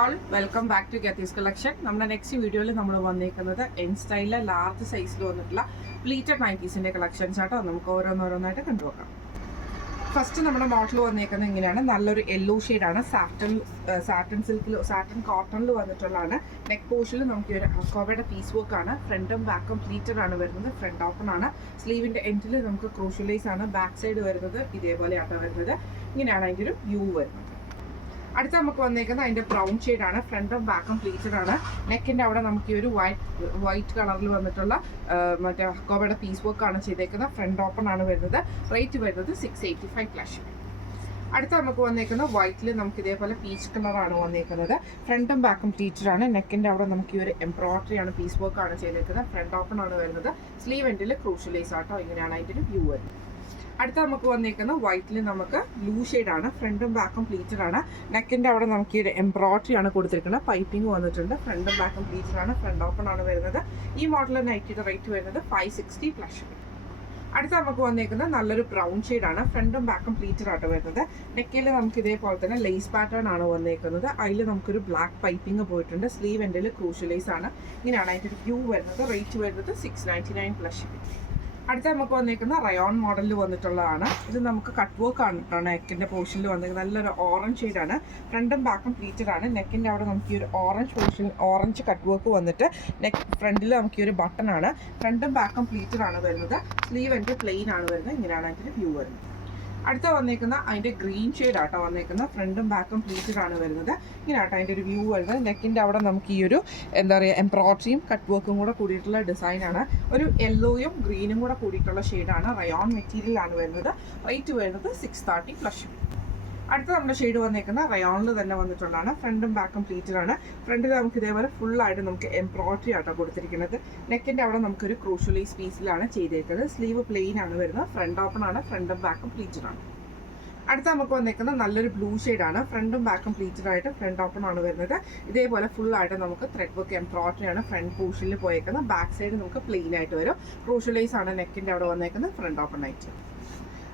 All welcome back to ഗെത്തീസ് collection. നമ്മുടെ next വീഡിയോയിൽ നമ്മൾ വന്നേക്കുന്നത് എൻ സ്റ്റൈലിലെ ലാർജ് സൈസിൽ വന്നിട്ടുള്ള പ്ലീറ്റഡ് നൈറ്റീസിൻ്റെ കളക്ഷൻസ് ആട്ടോ. നമുക്ക് ഓരോന്നോരോന്നായിട്ട് കണ്ടുപോകാം. ഫസ്റ്റ് നമ്മുടെ മോഡൽ വന്നേക്കുന്നത് ഇങ്ങനെയാണ്. നല്ലൊരു യെല്ലോ ഷെയ്ഡാണ്. സാറ്റൻ കോട്ടണിൽ വന്നിട്ടുള്ളതാണ്. നെക്ക് പോർഷനിൽ നമുക്ക് ഒരു അക്കോബയുടെ പീസ് വർക്കാണ്. ഫ്രണ്ടും ബാക്കും പ്ലീറ്റഡ് ആണ് വരുന്നത്. ഫ്രണ്ട് ഓപ്പൺ ആണ്. സ്ലീവിൻ്റെ എൻഡിൽ നമുക്ക് ക്രൂഷ്യലൈസ് ആണ്. ബാക്ക് സൈഡ് വരുന്നത് ഇതേപോലെയാണ് വരുന്നത്. ഇങ്ങനെയാണ് അതിൻ്റെ ഒരു വ്യൂ വരുന്നത്. അടുത്ത നമുക്ക് വന്നേക്കുന്നത് അതിൻ്റെ ബ്രൗൺ ഷെയ്ഡാണ്. ഫ്രണ്ടും ബാക്കും പ്ലീറ്റഡ് ആണ്. നെക്കിൻ്റെ അവിടെ നമുക്ക് ഈ ഒരു വൈറ്റ് കളറിൽ വന്നിട്ടുള്ള മറ്റേ അക്കോബയുടെ പീസ് വർക്കാണ് ചെയ്തേക്കുന്നത്. ഫ്രണ്ട് ഓപ്പൺ ആണ് വരുന്നത്. റേറ്റ് വരുന്നത് 685+. അടുത്ത നമുക്ക് വന്നേക്കുന്നത് വൈറ്റിൽ നമുക്ക് ഇതേപോലെ പീച്ച് കളറാണ് വന്നേക്കുന്നത്. ഫ്രണ്ടും ബാക്കും പ്ലീറ്റഡ് ആണ്. നെക്കിൻ്റെ അവിടെ നമുക്ക് ഈ ഒരു എംബ്രോയിഡറി ആണ്, പീസ് വർക്കാണ് ചെയ്തേക്കുന്നത്. ഫ്രണ്ട് ഓപ്പൺ ആണ് വരുന്നത്. സ്ലീവ് എൻഡിൽ ക്രൂഷ്യലൈസ് ആട്ടോ. ഇങ്ങനെയാണ് അതിൻ്റെ ഒരു വ്യൂ വരുന്നത്. അടുത്ത നമുക്ക് വന്നേക്കുന്ന വൈറ്റിൽ നമുക്ക് ബ്ലൂ ഷെയ്ഡാണ്. ഫ്രണ്ടും ബാക്കും പ്ലീറ്റഡ് ആണ്. നെക്കിൻ്റെ അവിടെ നമുക്ക് ഈ എംബ്രോയിഡറി ആണ് കൊടുത്തിരിക്കുന്നത്. പൈപ്പിംഗ് വന്നിട്ടുണ്ട്. ഫ്രണ്ടും ബാക്കും പ്ലീറ്റഡ് ആണ്. ഫ്രണ്ട് ഓപ്പൺ ആണ് വരുന്നത്. ഈ മോഡലിൻ്റെ നൈറ്റിയുടെ റേറ്റ് വരുന്നത് 560+. അടുത്ത നമുക്ക് വന്നേക്കുന്നത് നല്ലൊരു ബ്രൗൺ ഷെയ്ഡാണ്. ഫ്രണ്ടും ബാക്കും പ്ലീറ്റഡ് ആയിട്ട് വരുന്നത്. നെക്കിൽ നമുക്ക് ഇതേപോലെ തന്നെ ലേസ് പാറ്റേൺ ആണ് വന്നേക്കുന്നത്. അതിൽ നമുക്കൊരു ബ്ലാക്ക് പൈപ്പിംഗ് പോയിട്ടുണ്ട്. സ്ലീവ് എൻഡിൽ ക്രൂഷ്യലൈസ് ആണ്. ഇങ്ങനെയാണ് അതിൻ്റെ ഒരു വ്യൂ വരുന്നത്. റേറ്റ് വരുന്നത് 699+. അടുത്ത നമുക്ക് വന്നേക്കുന്ന റയോൺ മോഡലിൽ വന്നിട്ടുള്ളതാണ്. ഇത് നമുക്ക് കട്ട് വർക്ക് ആണ് കേട്ടോ. നെക്കിൻ്റെ പോർഷനിൽ വന്നിരിക്കുന്നത് നല്ലൊരു ഓറഞ്ച് ഷെയ്ഡാണ്. ഫ്രണ്ടും ബാക്കും പ്ലീറ്റഡ് ആണ്. നെക്കിൻ്റെ അവിടെ നമുക്ക് ഈ ഒരു ഓറഞ്ച് കട്ട് വർക്ക് വന്നിട്ട് ഫ്രണ്ടിൽ നമുക്ക് ഈ ഒരു ബട്ടൺ ആണ്. ഫ്രണ്ടും ബാക്കും പ്ലീറ്റഡ് ആണ് വരുന്നത്. സ്ലീവ് എൻ്റെ പ്ലെയിൻ ആണ് വരുന്നത്. ഇങ്ങനെയാണ് അതിൻ്റെ വ്യൂ വരുന്നത്. അടുത്ത വന്നേക്കുന്ന അതിൻ്റെ ഗ്രീൻ ഷെയ്ഡ് ആട്ടോ വന്നേക്കുന്നത്. ഫ്രണ്ടും ബാക്കും പ്ലീറ്റഡ് ആണ് വരുന്നത്. ഇങ്ങനെയാട്ടോ അതിൻ്റെ ഒരു വ്യൂ വരുന്നത്. നെക്കിൻ്റെ അവിടെ നമുക്ക് ഈ ഒരു എംബ്രോയിഡറിയും കട്ട് വർക്കും കൂടെ കൂടിയിട്ടുള്ള ഡിസൈനാണ്. ഒരു യെല്ലോയും ഗ്രീനും കൂടെ കൂടിയിട്ടുള്ള ഷെയ്ഡാണ്. റയോൺ മെറ്റീരിയലാണ് വരുന്നത്. റേറ്റ് വരുന്നത് 630+. അടുത്ത നമ്മുടെ ഷെയ്ഡ് വന്നേക്കുന്ന റയോണിൽ തന്നെ വന്നിട്ടുള്ളതാണ്. ഫ്രണ്ടും ബാക്കും പ്ലീറ്റഡ് ആണ്. ഫ്രണ്ടിൽ നമുക്ക് ഇതേപോലെ ഫുള്ളായിട്ട് നമുക്ക് എംബ്രോയിഡറി ആട്ടോ കൊടുത്തിരിക്കുന്നത്. നെക്കിൻ്റെ അവിടെ നമുക്കൊരു ക്രൂഷ്യലൈസ് പീസിലാണ് ചെയ്തേക്കുന്നത്. സ്ലീവ് പ്ലെയിൻ ആണ് വരുന്നത്. ഫ്രണ്ട് ഓപ്പൺ ആണ്. ഫ്രണ്ടും ബാക്കും പ്ലീറ്റഡ് ആണ്. അടുത്ത നമുക്ക് വന്നേക്കുന്നത് നല്ലൊരു ബ്ലൂ ഷെയ്ഡാണ്. ഫ്രണ്ടും ബാക്കും പ്ലീറ്റഡ് ആയിട്ട് ഫ്രണ്ട് ഓപ്പൺ ആണ് വരുന്നത്. ഇതേപോലെ ഫുള്ളായിട്ട് നമുക്ക് ത്രെഡ് വർക്ക് എംബ്രോയിഡറി ആണ് ഫ്രണ്ട് പോർഷനിൽ പോയേക്കുന്നത്. ബാക്ക് സൈഡ് നമുക്ക് പ്ലെയിൻ ആയിട്ട് വരും. ക്രൂഷ്യലൈസ് ആണ് നെക്കിൻ്റെ അവിടെ വന്നേക്കുന്നത്. ഫ്രണ്ട് ഓപ്പൺ ആയിട്ട്.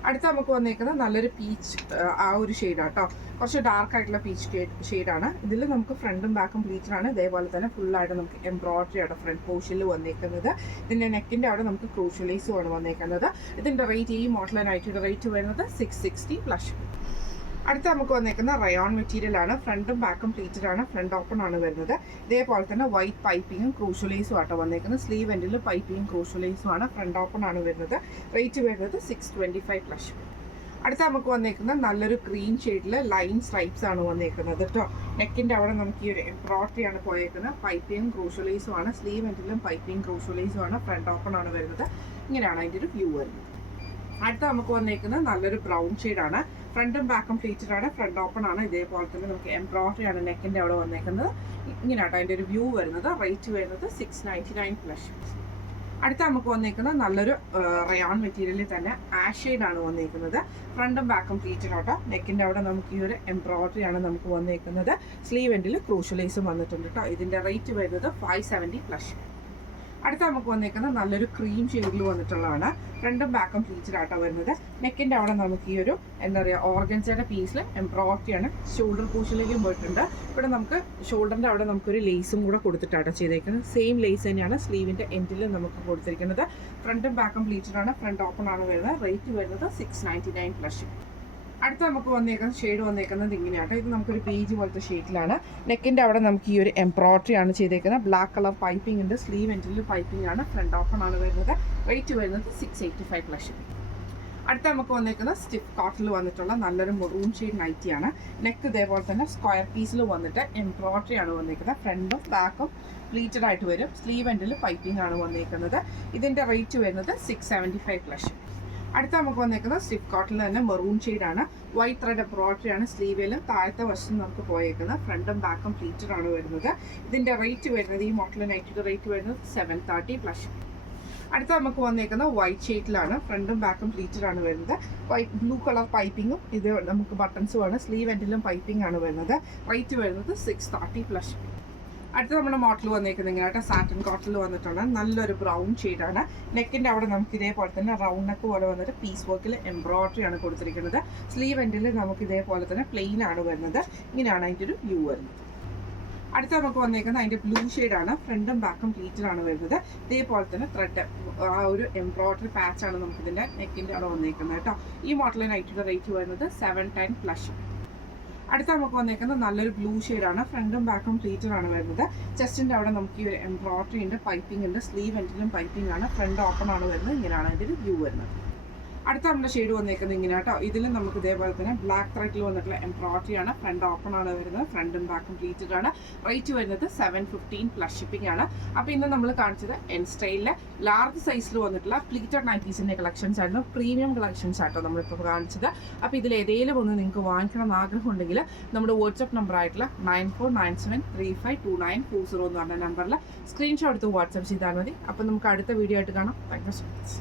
അടുത്ത നമുക്ക് വന്നേക്കുന്നത് നല്ലൊരു പീച്ച് ആ ഒരു ഷെയ്ഡാട്ടോ. കുറച്ച് ഡാർക്ക് ആയിട്ടുള്ള പീച്ച് ഷെയ്ഡാണ്. ഇതിൽ നമുക്ക് ഫ്രണ്ടും ബാക്കും പ്ലീറ്റഡ് ആണ്. ഇതേപോലെ തന്നെ ഫുള്ളായിട്ട് നമുക്ക് എംബ്രോയിഡറി ആണ് ഫ്രണ്ട് പോർഷനിൽ വന്നേക്കുന്നത്. ഇതിൻ്റെ നെക്കിൻ്റെ അവിടെ നമുക്ക് ക്രൂഷ്യലൈസും ആണ് വന്നേക്കുന്നത്. ഇതിൻ്റെ റേറ്റ്, ഈ മോഡൽ നൈറ്റിയുടെ റേറ്റ് വരുന്നത് 660+. അടുത്ത നമുക്ക് വന്നേക്കുന്ന റയോൺ മെറ്റീരിയൽ ആണ്. ഫ്രണ്ടും ബാക്കും പ്ലീറ്റഡ് ആണ്. ഫ്രണ്ട് ഓപ്പൺ ആണ് വരുന്നത്. ഇതേപോലെ തന്നെ വൈറ്റ് പൈപ്പിങ്ങും ക്രൂഷ്യലൈസും ആട്ടോ വന്നേക്കുന്നത്. സ്ലീവ് എൻഡിൽ പൈപ്പിങ്ങും ക്രൂഷ്യലൈസും ആണ്. ഫ്രണ്ട് ഓപ്പൺ ആണ് വരുന്നത്. റേറ്റ് വരുന്നത് 625+. അടുത്ത നമുക്ക് വന്നേക്കുന്നത് നല്ലൊരു ഗ്രീൻ ഷെയ്ഡിൽ ലൈൻ സ്ട്രൈപ്സ് ആണ് വന്നേക്കുന്നത് കേട്ടോ. നെക്കിൻ്റെ അവിടെ നമുക്ക് ഈ ഒരു എംബ്രോയിഡറി ആണ് പോയേക്കുന്നത്. പൈപ്പിങ്ങും ക്രൂഷ്യലൈസും ആണ്. സ്ലീവ് എൻഡിലും പൈപ്പിങ്ങും ക്രൂഷ്യലൈസും ആണ്. ഫ്രണ്ട് ഓപ്പൺ ആണ് വരുന്നത്. ഇങ്ങനെയാണ് അതിൻ്റെ ഒരു വ്യൂ വരുന്നത്. അടുത്ത നമുക്ക് വന്നേക്കുന്നത് നല്ലൊരു ബ്രൗൺ ഷെയ്ഡാണ്. ഫ്രണ്ടും ബാക്കും പ്ലീറ്റഡ് ആണ്. ഫ്രണ്ട് ഓപ്പൺ ആണ്. ഇതേപോലെ തന്നെ നമുക്ക് എംബ്രോയിഡറി ആണ് നെക്കിൻ്റെ അവിടെ വന്നേക്കുന്നത്. ഇങ്ങനെയാട്ടോ അതിൻ്റെ ഒരു വ്യൂ വരുന്നത്. റേറ്റ് വരുന്നത് 699+. അടുത്ത നമുക്ക് വന്നേക്കുന്നത് നല്ലൊരു റയോൺ മെറ്റീരിയലിൽ തന്നെ ആഷ് ഷെയ്ഡാണ് വന്നേക്കുന്നത്. ഫ്രണ്ടും ബാക്കും പ്ലീറ്റഡ് ആട്ടോ. നെക്കിൻ്റെ അവിടെ നമുക്ക് ഈ ഒരു എംബ്രോയിഡറി ആണ് നമുക്ക് വന്നേക്കുന്നത്. സ്ലീവ് എൻഡിൽ ക്രൂഷ്യലൈസും വന്നിട്ടുണ്ട് കേട്ടോ. ഇതിൻ്റെ റേറ്റ് വരുന്നത് 570+. അടുത്ത നമുക്ക് വന്നേക്കുന്നത് നല്ലൊരു ക്രീം ഷെയ്ഡിൽ വന്നിട്ടുള്ളതാണ്. ഫ്രണ്ടും ബാക്കും പ്ലീറ്റഡ് ആട്ടോ വരുന്നത്. നെക്കിൻ്റെ അവിടെ നമുക്ക് ഈ ഒരു ഓർഗൻസയുടെ പീസിൽ എംബ്രോയിഡറി ആണ്. ഷോൾഡർ പോർഷനിലേക്കും പോയിട്ടുണ്ട്. ഇവിടെ നമുക്ക് ഷോൾഡറിൻ്റെ അവിടെ നമുക്കൊരു ലേസും കൂടെ കൊടുത്തിട്ടാട്ടോ ചെയ്തേക്കുന്നത്. സെയിം ലേസ് തന്നെയാണ് സ്ലീവിൻ്റെ എൻഡിൽ നമുക്ക് കൊടുത്തിരിക്കുന്നത്. ഫ്രണ്ടും ബാക്കും പ്ലീറ്റഡ് ആണ്. ഫ്രണ്ട് ഓപ്പൺ ആണ് വരുന്നത്. റേറ്റ് വരുന്നത് 699+. അടുത്ത നമുക്ക് വന്നേക്കുന്ന ഷെയ്ഡ് വന്നേക്കുന്നത് ഇങ്ങനെയാട്ടോ. ഇത് നമുക്കൊരു ബേജ് പോലത്തെ ഷെയ്ഡിലാണ്. നെക്കിൻ്റെ അവിടെ നമുക്ക് ഈ ഒരു എംബ്രോയിഡറി ആണ് ചെയ്തേക്കുന്നത്. ബ്ലാക്ക് കളർ പൈപ്പിംഗ് ഉണ്ട്. സ്ലീവ് എൻഡിൽ പൈപ്പിംഗ് ആണ്. ഫ്രണ്ട് ഓപ്പൺ ആണ് വരുന്നത്. റേറ്റ് വരുന്നത് 685+. അടുത്ത നമുക്ക് വന്നേക്കുന്നത് സ്റ്റിഫ് കോട്ടണിൽ വന്നിട്ടുള്ള നല്ലൊരു മെറൂൺ ഷെയ്ഡ് നൈറ്റിയാണ്. നെക്ക് ഇതേപോലെ തന്നെ സ്ക്വയർ പീസിൽ വന്നിട്ട് എംബ്രോയിഡറി ആണ് വന്നേക്കുന്നത്. ഫ്രണ്ടും ബാക്കും പ്ലീറ്റഡ് ആയിട്ട് വരും. സ്ലീവ് എൻഡിൽ പൈപ്പിംഗ് ആണ് വന്നേക്കുന്നത്. ഇതിൻ്റെ റേറ്റ് വരുന്നത് 675+. അടുത്ത നമുക്ക് വന്നേക്കുന്നത് സ്റ്റിഫ് കോട്ടണിൽ തന്നെ മെറൂൺ ഷെയ്ഡാണ്. വൈറ്റ് ത്രെഡ് എംബ്രോയിഡറി ആണ് സ്ലീവിലും താഴത്തെ വശത്തും നമുക്ക് പോയേക്കുന്നത്. ഫ്രണ്ടും ബാക്കും പ്ലീറ്റഡ് ആണ് വരുന്നത്. ഇതിൻ്റെ റേറ്റ് വരുന്നത്, ഈ മോഡൽ നൈറ്റിയുടെ റേറ്റ് വരുന്നത് 730+. അടുത്ത നമുക്ക് വന്നേക്കുന്നത് വൈറ്റ് ഷെയ്ഡിലാണ്. ഫ്രണ്ടും ബാക്കും പ്ലീറ്റഡ് ആണ് വരുന്നത്. ബ്ലൂ കളർ പൈപ്പിങ്ങും ഇത് നമുക്ക് ബട്ടൺസും ആണ്. സ്ലീവ് എൻഡിലും പൈപ്പിംഗ് ആണ് വരുന്നത്. റേറ്റ് വരുന്നത് 630+. അടുത്ത നമ്മുടെ മോഡൽ വന്നേക്കുന്നത് ഇങ്ങനെയായിട്ട് സാറ്റൻ കോട്ടണിൽ വന്നിട്ടുണ്ട്. നല്ലൊരു ബ്രൗൺ ഷെയ്ഡാണ്. നെക്കിൻ്റെ അവിടെ നമുക്ക് ഇതേപോലെ തന്നെ റൗണ്ട് നെക്ക് പോലെ വന്നിട്ട് പീസ് വർക്കിൽ എംബ്രോയിഡറി ആണ് കൊടുത്തിരിക്കുന്നത്. സ്ലീവ് എൻഡിൽ നമുക്ക് ഇതേപോലെ തന്നെ പ്ലെയിൻ ആണ് വരുന്നത്. ഇങ്ങനെയാണ് അതിൻ്റെ ഒരു വ്യൂ വരുന്നത്. അടുത്ത നമുക്ക് വന്നേക്കുന്നത് അതിൻ്റെ ബ്ലൂ ഷെയ്ഡാണ്. ഫ്രണ്ടും ബാക്കും പ്ലീറ്റഡ് ആണ് വരുന്നത്. ഇതേപോലെ തന്നെ ത്രെഡ് ആ ഒരു എംബ്രോയിഡറി പാച്ചാണ് നമുക്കിതിൻ്റെ നെക്കിൻ്റെ അവിടെ വന്നേക്കുന്നത് കേട്ടോ. ഈ മോഡലിന് നൈറ്റിയുടെ റേറ്റ് വരുന്നത് 710 പ്ലസ്. അടുത്ത നമുക്ക് വന്നേക്കുന്നത് നല്ലൊരു ബ്ലൂ ഷെയ്ഡാണ്. ഫ്രണ്ടും ബാക്കും പ്ലീറ്റഡ് ആണ് വരുന്നത്. ചെസ്റ്റിൻ്റെ അവിടെ നമുക്ക് ഈ ഒരു എംബ്രോയിഡറി ഉണ്ട്, പൈപ്പിംഗ് ഉണ്ട്, സ്ലീവ് എൻഡിലും പൈപ്പിംഗ് ആണ്. ഫ്രണ്ട് ഓപ്പൺ ആണ് വരുന്നത്. ഇങ്ങനെയാണ് അതിൻ്റെ ഒരു വ്യൂ വരുന്നത്. അടുത്ത നമ്മുടെ ഷെയ്ഡ് വന്നേക്കുന്നത് ഇങ്ങനെ കേട്ടോ. ഇതിലും നമുക്ക് ഇതേപോലെ തന്നെ ബ്ലാക്ക് ത്രെഡിൽ വന്നിട്ടുള്ള എംബ്രോയിഡറി ആണ്. ഫ്രണ്ട് ഓപ്പൺ ആണ് വരുന്നത്. ഫ്രണ്ടും ബാക്കും പ്ലീറ്റഡ് ആണ്. റേറ്റ് വരുന്നത് 715 പ്ലസ് ഷിപ്പിംഗ് ആണ്. അപ്പോൾ ഇന്ന് നമ്മൾ കാണിച്ചത് എൻ സ്റ്റൈലിലെ ലാർജ് സൈസിൽ വന്നിട്ടുള്ള പ്ലീറ്റഡ് നൈറ്റീസിൻ്റെ കളക്ഷൻസ് ആയിരുന്നു. പ്രീമിയം കളക്ഷൻസ് ആട്ടോ നമ്മളിപ്പോൾ കാണിച്ചത്. അപ്പോൾ ഇതിൽ ഏതെങ്കിലും ഒന്ന് നിങ്ങൾക്ക് വാങ്ങിക്കണം എന്ന് ആഗ്രഹം ഉണ്ടെങ്കിൽ നമ്മുടെ വാട്സപ്പ് നമ്പർ ആയിട്ടുള്ള 9497352940 എന്ന് പറഞ്ഞ നമ്പറിൽ സ്ക്രീൻഷോട്ട് എടുത്ത് വാട്സപ്പ് ചെയ്താൽ മതി. അപ്പോൾ നമുക്ക് അടുത്ത വീഡിയോ ആയിട്ട് കാണാം. Thank you so much.